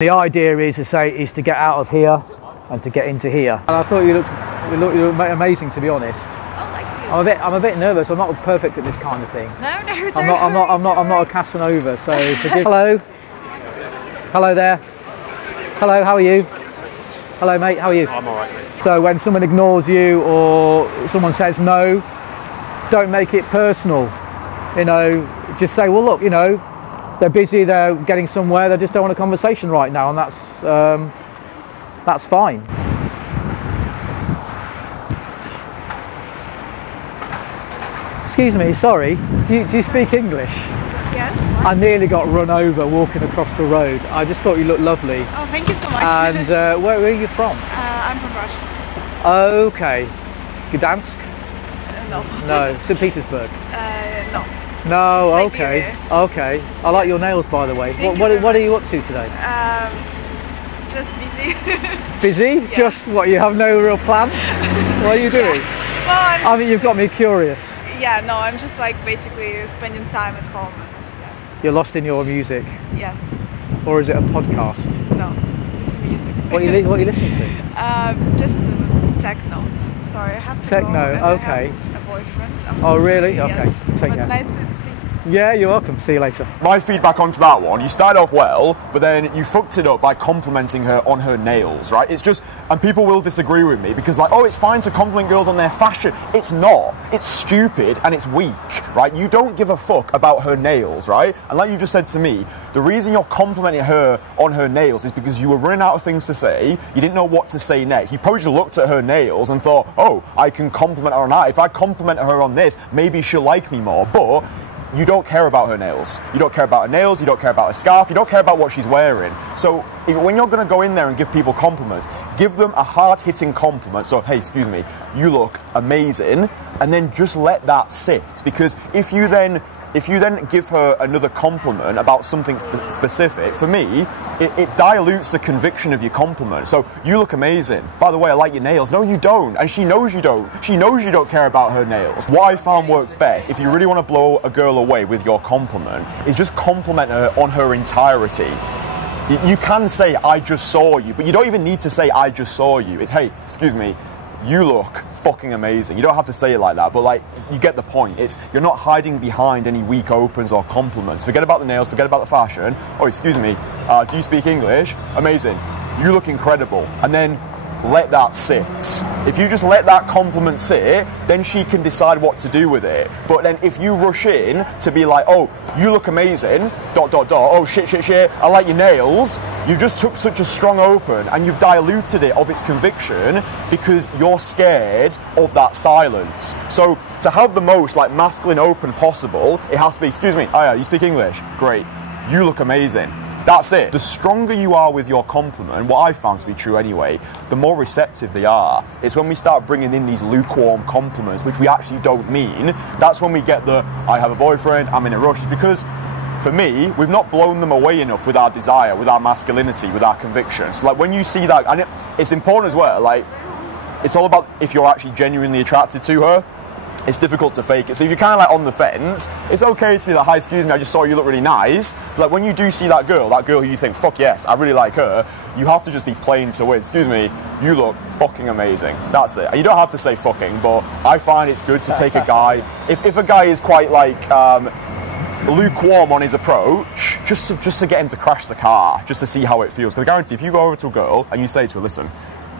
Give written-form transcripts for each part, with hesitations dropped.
The idea is to get out of here and to get into here. And I thought you looked amazing, to be honest. Oh, thank you. I'm a bit nervous. I'm not perfect at this kind of thing. No, it's I'm not a Casanova. So forgive. Hello. Hello there. Hello. How are you? Hello, mate. How are you? I'm all right, mate. So when someone ignores you or someone says no, don't make it personal. You know, just say, well, look, you know, they're busy, they're getting somewhere, they just don't want a conversation right now, and that's fine. Excuse me, sorry, do you speak English? Yes. I nearly got run over walking across the road. I just thought you looked lovely. Oh, thank you so much. And where are you from? I'm from Russia. Okay. Gdansk? No. No. St. Petersburg? No. No, Siberia. okay. I like your nails, by the way. What are you up to today? Just busy. Busy? Yeah. Just what? You have no real plan? What are you doing? Yeah. Well, I mean, you've got me curious. yeah, no, I'm just like basically spending time at home. And, You're lost in your music, yes. or is it a podcast? No, it's music. What are you listening to? Just techno. Sorry, I have to Techno, go. And okay. I have a boyfriend. I'm Oh, so really? sorry, Okay. yes. Take But care. nice to Yeah, you're welcome. See you later. My feedback onto that one, you started off well, but then you fucked it up by complimenting her on her nails, right? It's just, and people will disagree with me because like, oh, it's fine to compliment girls on their fashion. It's not. It's stupid and it's weak, right? You don't give a fuck about her nails, right? And like you just said to me, the reason you're complimenting her on her nails is because you were running out of things to say, you didn't know what to say next. You probably just looked at her nails and thought, oh, I can compliment her on that. If I compliment her on this, maybe she'll like me more. But you don't care about her nails. You don't care about her nails, you don't care about her scarf, you don't care about what she's wearing. So when you're going to go in there and give people compliments, give them a hard-hitting compliment. So, hey, excuse me, you look amazing, and then just let that sit. Because if you then give her another compliment about something specific, for me, it dilutes the conviction of your compliment. So, you look amazing. By the way, I like your nails. No, you don't. And she knows you don't. She knows you don't care about her nails. What I found works best, if you really want to blow a girl away with your compliment, is just compliment her on her entirety. You can say, I just saw you, but you don't even need to say, I just saw you. It's, hey, excuse me, you look fucking amazing. You don't have to say it like that, but like, you get the point. It's, you're not hiding behind any weak opens or compliments. Forget about the nails, forget about the fashion. Oh, excuse me, do you speak English? Amazing. You look incredible. And then let that sit. If you just let that compliment sit, then she can decide what to do with it. But then if you rush in to be like, oh, you look amazing, ... oh, shit, I like your nails, you just took such a strong open and you've diluted it of its conviction because you're scared of that silence. So to have the most like masculine open possible, it has to be, excuse me, oh yeah, you speak English? Great. You look amazing. That's it. The stronger you are with your compliment, what I found to be true anyway, the more receptive they are. It's when we start bringing in these lukewarm compliments, which we actually don't mean, that's when we get the, I have a boyfriend, I'm in a rush. Because for me, we've not blown them away enough with our desire, with our masculinity, with our convictions. So like when you see that, and it's important as well, like, it's all about if you're actually genuinely attracted to her. It's difficult to fake it. So if you're kind of like on the fence, it's okay to be like, hi, excuse me, I just saw you look really nice. But like when you do see that girl who you think, fuck yes, I really like her, you have to just be plain to win. Excuse me, you look fucking amazing. That's it. And you don't have to say fucking, but I find it's good to take a guy, if a guy is quite like lukewarm on his approach, just to get him to crash the car, just to see how it feels. Because I guarantee if you go over to a girl and you say to her, listen,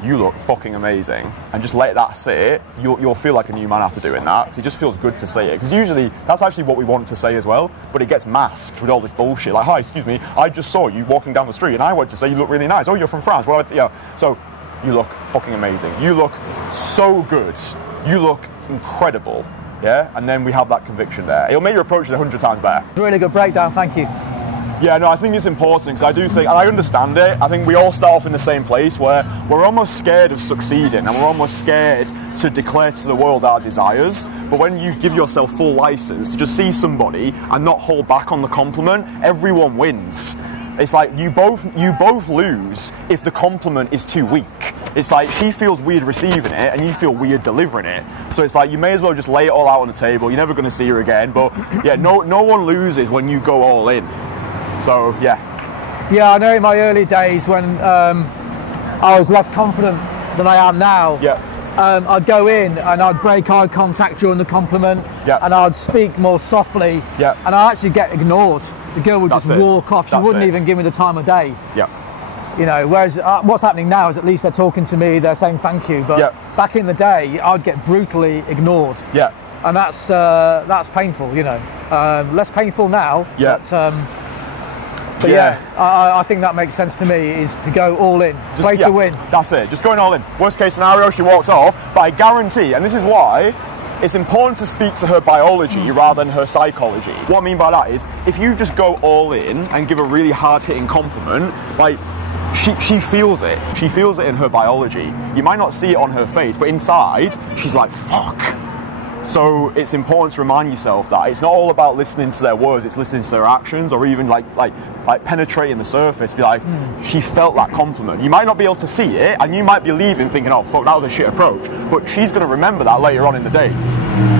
you look fucking amazing, and just let that sit, you'll feel like a new man after doing that, because it just feels good to say it. Because usually, that's actually what we want to say as well, but it gets masked with all this bullshit. Like, hi, excuse me, I just saw you walking down the street, and I went to say you look really nice. Oh, you're from France. Well, yeah. So, you look fucking amazing. You look so good. You look incredible. Yeah? And then we have that conviction there. It'll make your approach 100 times better. Really good breakdown, thank you. Yeah, no, I think it's important because I do think, and I understand it, I think we all start off in the same place where we're almost scared of succeeding and we're almost scared to declare to the world our desires. But when you give yourself full license to just see somebody and not hold back on the compliment, everyone wins. It's like you both lose if the compliment is too weak. It's like she feels weird receiving it and you feel weird delivering it. So it's like you may as well just lay it all out on the table. You're never going to see her again. But yeah, no one loses when you go all in. So, yeah. Yeah, I know in my early days when I was less confident than I am now. Yeah. I'd go in and I'd break eye contact during the compliment, Yeah. and I'd speak more softly, Yeah. and I'd actually get ignored. The girl would That's just it. walk off. She That's wouldn't it. even give me the time of day. Yeah. You know, whereas what's happening now is at least they're talking to me, they're saying thank you. But Yeah. back in the day, I'd get brutally ignored, Yeah. and that's painful. You know, less painful now. Yeah. But yeah, I think that makes sense to me, is to go all in, play to win. That's it, just going all in. Worst case scenario, she walks off, but I guarantee, and this is why it's important to speak to her biology rather than her psychology. What I mean by that is, if you just go all in and give a really hard-hitting compliment, like, she feels it. She feels it in her biology. You might not see it on her face, but inside, she's like, fuck. So it's important to remind yourself that it's not all about listening to their words, it's listening to their actions, or even like penetrating the surface. Be like, she felt that compliment. You might not be able to see it, and you might be leaving thinking, oh fuck, that was a shit approach. But she's going to remember that later on in the day.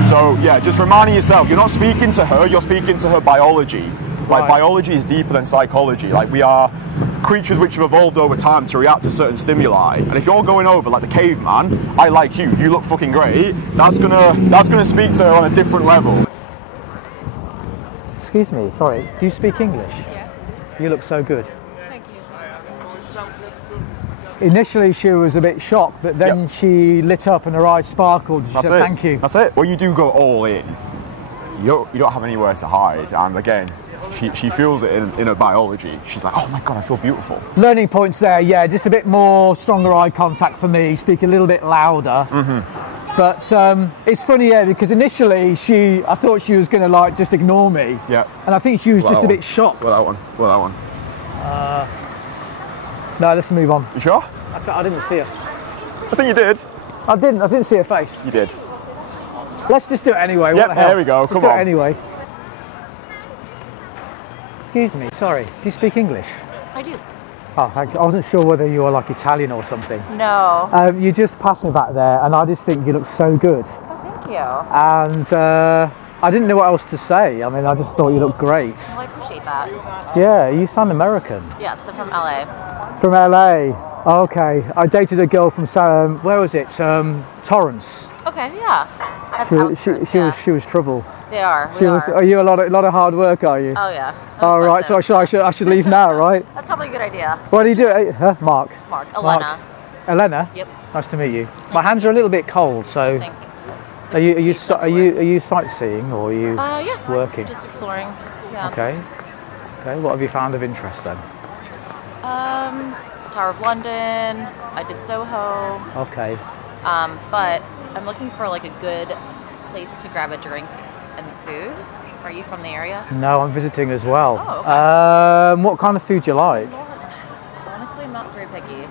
So yeah, just reminding yourself, you're not speaking to her, you're speaking to her biology. Like, biology is deeper than psychology. Like, we are creatures which have evolved over time to react to certain stimuli. And if you're going over like the caveman, I like you, you look fucking great, that's gonna speak to her on a different level. Excuse me, sorry, do you speak English? Yes, I do. You look so good. Thank you. Initially she was a bit shocked, but then she lit up and her eyes sparkled. She said, thank you. That's it. When you do go all in, you don't have anywhere to hide. And again, she feels it in her biology. She's like, oh my God, I feel beautiful. Learning points there, yeah, just a bit more stronger eye contact for me, speak a little bit louder. But it's funny, yeah, because initially I thought she was going to like just ignore me. Yeah. And I think she was just a bit shocked. Well, that one. No, let's move on. You sure? I didn't see her. I think you did. I didn't see her face. You did. Let's just do it anyway. Yep, what the hell? there we go, Let's come do on. it anyway. Excuse me, sorry, do you speak English? I do. Oh, thank you. I wasn't sure whether you were like Italian or something. No. You just passed me back there, and I just think you look so good. Oh, thank you. And I didn't know what else to say. I mean, I just thought you looked great. Well, I appreciate that. Yeah, you sound American. Yes, I'm from LA. From LA. Oh, okay. I dated a girl from where was it? Torrance. Okay, yeah. That's She was trouble. They are. Are you a lot of hard work? Are you? Oh yeah. All right. So I should leave now, right? That's probably a good idea. What do you do? Huh? Mark. Mark. Elena. Mark. Elena. Yep. Nice to meet you. My hands are a little bit cold, so. I think that's Are you sightseeing or are you yeah, working? Just exploring. Yeah. Okay. Okay. What have you found of interest then? Tower of London. I did Soho. Okay. But I'm looking for like a good place to grab a drink and food. Are you from the area? No, I'm visiting as well. Oh, okay. What kind of food do you like? Honestly, I'm not very picky.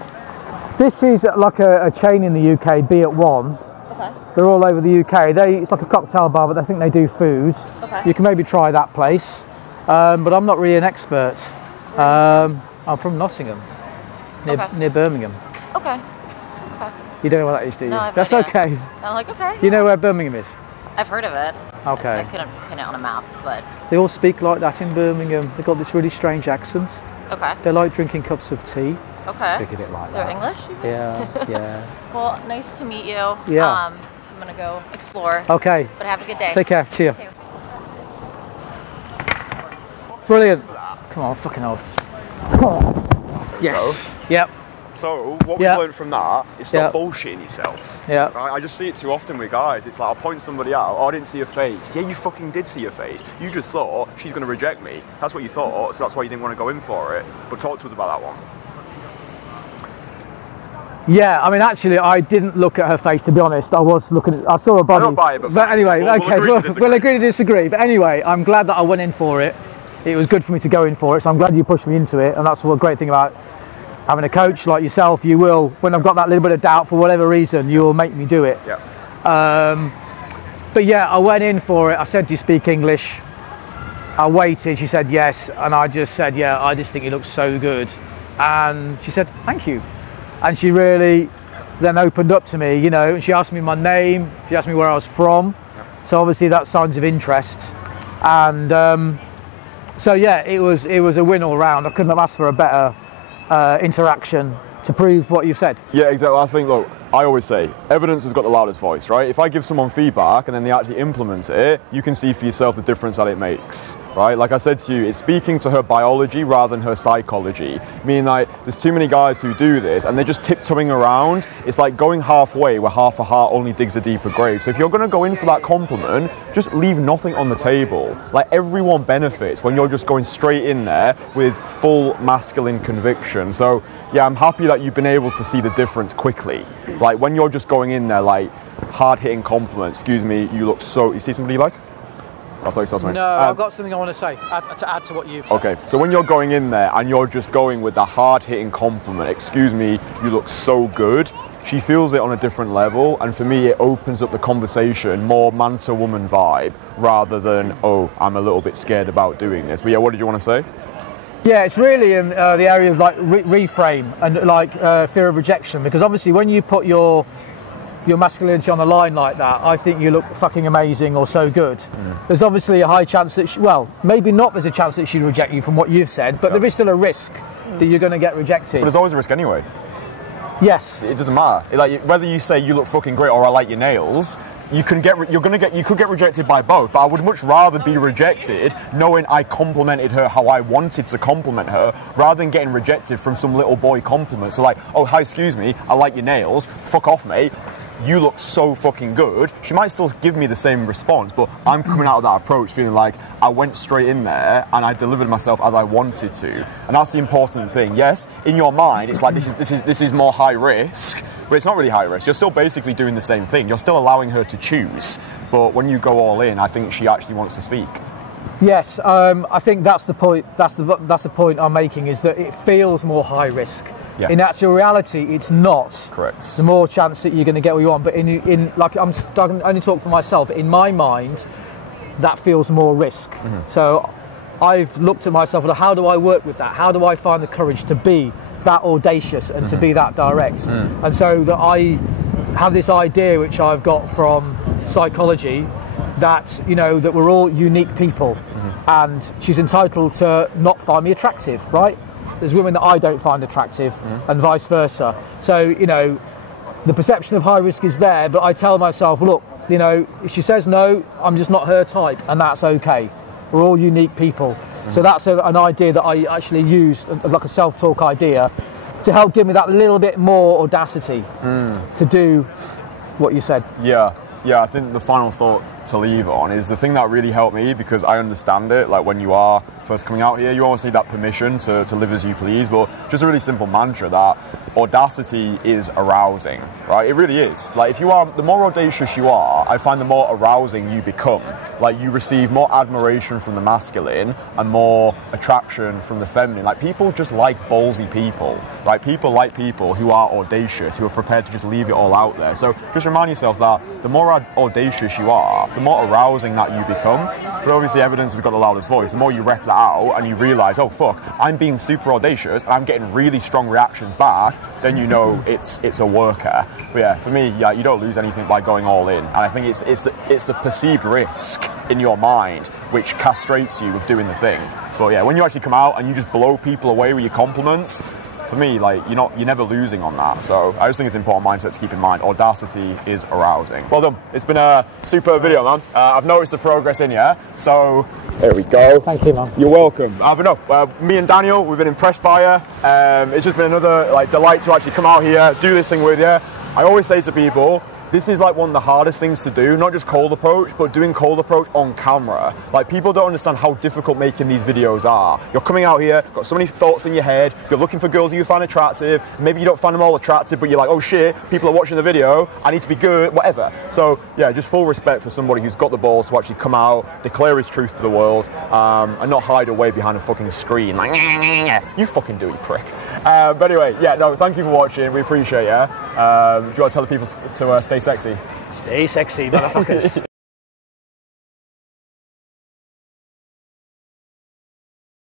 This is like a chain in the UK, Be at One. Okay. They're all over the UK. It's like a cocktail bar, but I think they do food. Okay. You can maybe try that place. But I'm not really an expert. I'm from Nottingham, near Birmingham. Okay. You don't know what that is, do you? No, I have That's no idea. okay. I'm like, okay. You know where Birmingham is? I've heard of it. Okay. I couldn't pin it on a map, but They all speak like that in Birmingham. They've got this really strange accent. okay. They like drinking cups of tea. Okay. Speak a bit like They're that. English? you think? Yeah. Well, nice to meet you. Yeah. I'm gonna go explore. Okay. But have a good day. Take care. See ya. Okay. Brilliant. Come on, fucking hell. Yes. Yep. So what we've Yeah. learned from that is stop bullshitting yourself. Yeah. Right? I just see it too often with guys. It's like I'll point somebody out. Oh, I didn't see her face. Yeah, you fucking did see her face. You just thought she's going to reject me. That's what you thought. So that's why you didn't want to go in for it. But talk to us about that one. Yeah, I mean, actually, I didn't look at her face, to be honest. I saw her body. I don't buy it, but anyway, we'll okay, agree to disagree. we'll agree to disagree. But anyway, I'm glad that I went in for it. It was good for me to go in for it, so I'm glad you pushed me into it. And that's what a great thing about having a coach like yourself. You will, when I've got that little bit of doubt for whatever reason, you will make me do it. Yeah. But yeah, I went in for it. I said, do you speak English? I waited, she said yes. And I just said, yeah, I just think you look so good. And she said, thank you. And she really then opened up to me, you know, and she asked me my name, she asked me where I was from. So obviously that's signs of interest. And So yeah, it was a win all round. I couldn't have asked for a better interaction to prove what you've said. Yeah, exactly. I think, look, I always say, evidence has got the loudest voice, right? If I give someone feedback and then they actually implement it, you can see for yourself the difference that it makes, right? Like I said to you, it's speaking to her biology rather than her psychology. Meaning, like, there's too many guys who do this and they're just tiptoeing around. It's like going halfway where half a heart only digs a deeper grave. So if you're going to go in for that compliment, just leave nothing on the table. Like, everyone benefits when you're just going straight in there with full masculine conviction. So yeah, I'm happy that you've been able to see the difference quickly. Like, when you're just going in there, like, hard-hitting compliments, excuse me, you look so... You see somebody you like? I thought you saw something. No, I've got something I want to say, to add to what you've said. Okay, so when you're going in there and you're just going with the hard-hitting compliment, excuse me, you look so good, she feels it on a different level, and for me, it opens up the conversation, more man-to-woman vibe, rather than, oh, I'm a little bit scared about doing this. But yeah, what did you want to say? Yeah, it's really in the area of like reframe and like fear of rejection, because obviously when you put your masculinity on the line like that, I think you look fucking amazing or so good. There's obviously a high chance that well, maybe not there's a chance that she'd reject you from what you've said, but there is still a risk that you're going to get rejected. But there's always a risk anyway. Yes. It doesn't matter. Like, whether you say you look fucking great or I like your nails, you could get rejected by both, but I would much rather be rejected knowing I complimented her how I wanted to compliment her, rather than getting rejected from some little boy compliment. So like, oh, hi, excuse me, I like your nails, fuck off, mate, you look so fucking good. She might still give me the same response, but I'm coming out of that approach feeling like I went straight in there and I delivered myself as I wanted to. And that's the important thing. Yes, in your mind, it's like this is more high risk, but it's not really high risk. You're still basically doing the same thing. You're still allowing her to choose. But when you go all in, I think she actually wants to speak. Yes, I think that's the point. That's the point I'm making, is that it feels more high risk. Yeah. In actual reality, it's not. Correct. The more chance that you're going to get what you want. But in like, I can only talk for myself. In my mind, that feels more risk. So I've looked at myself and how do I work with that? How do I find the courage to be that audacious and to be that direct? And so that I have this idea, which I've got from psychology, that, you know, that we're all unique people, and she's entitled to not find me attractive, right? There's women that I don't find attractive, and vice versa. So, you know, the perception of high risk is there, but I tell myself, look, you know, if she says no, I'm just not her type, and that's okay. We're all unique people. So that's an idea that I actually use, like a self-talk idea, to help give me that little bit more audacity to do what you said. Yeah, I think the final thought to leave on is the thing that really helped me, because I understand it, like when you are first coming out here, you always need that permission to live as you please, but just a really simple mantra that audacity is arousing, right? It really is. Like, if you are, the more audacious you are, I find the more arousing you become. Like, you receive more admiration from the masculine and more attraction from the feminine. Like, people just like ballsy people, right? People like people who are audacious, who are prepared to just leave it all out there. So just remind yourself that the more audacious you are, the more arousing that you become. But obviously evidence has got the loudest voice. The more you rep that out and you realise, oh fuck, I'm being super audacious and I'm getting really strong reactions back, then you know it's a worker. But yeah, for me, yeah, you don't lose anything by going all in. And I think it's a perceived risk in your mind which castrates you with doing the thing. But yeah, when you actually come out and you just blow people away with your compliments, for me, like, you're never losing on that. So I just think it's an important mindset to keep in mind. Audacity is arousing. Well done. It's been a super video, man. I've noticed the progress in you. So there we go. Thank you, man. You're welcome. But no, me and Daniel, we've been impressed by you. It's just been another delight to actually come out here, do this thing with you. I always say to people, this is like one of the hardest things to do, not just cold approach, but doing cold approach on camera. Like, people don't understand how difficult making these videos are. You're coming out here, got so many thoughts in your head, you're looking for girls you find attractive, maybe you don't find them all attractive, but you're like, oh shit, people are watching the video, I need to be good, whatever. So yeah, just full respect for somebody who's got the balls to actually come out, declare his truth to the world, and not hide away behind a fucking screen like, you fucking do, you prick. But anyway, yeah, no, thank you for watching, we appreciate you. Do you want to tell the people to stay sexy? Stay sexy, motherfuckers.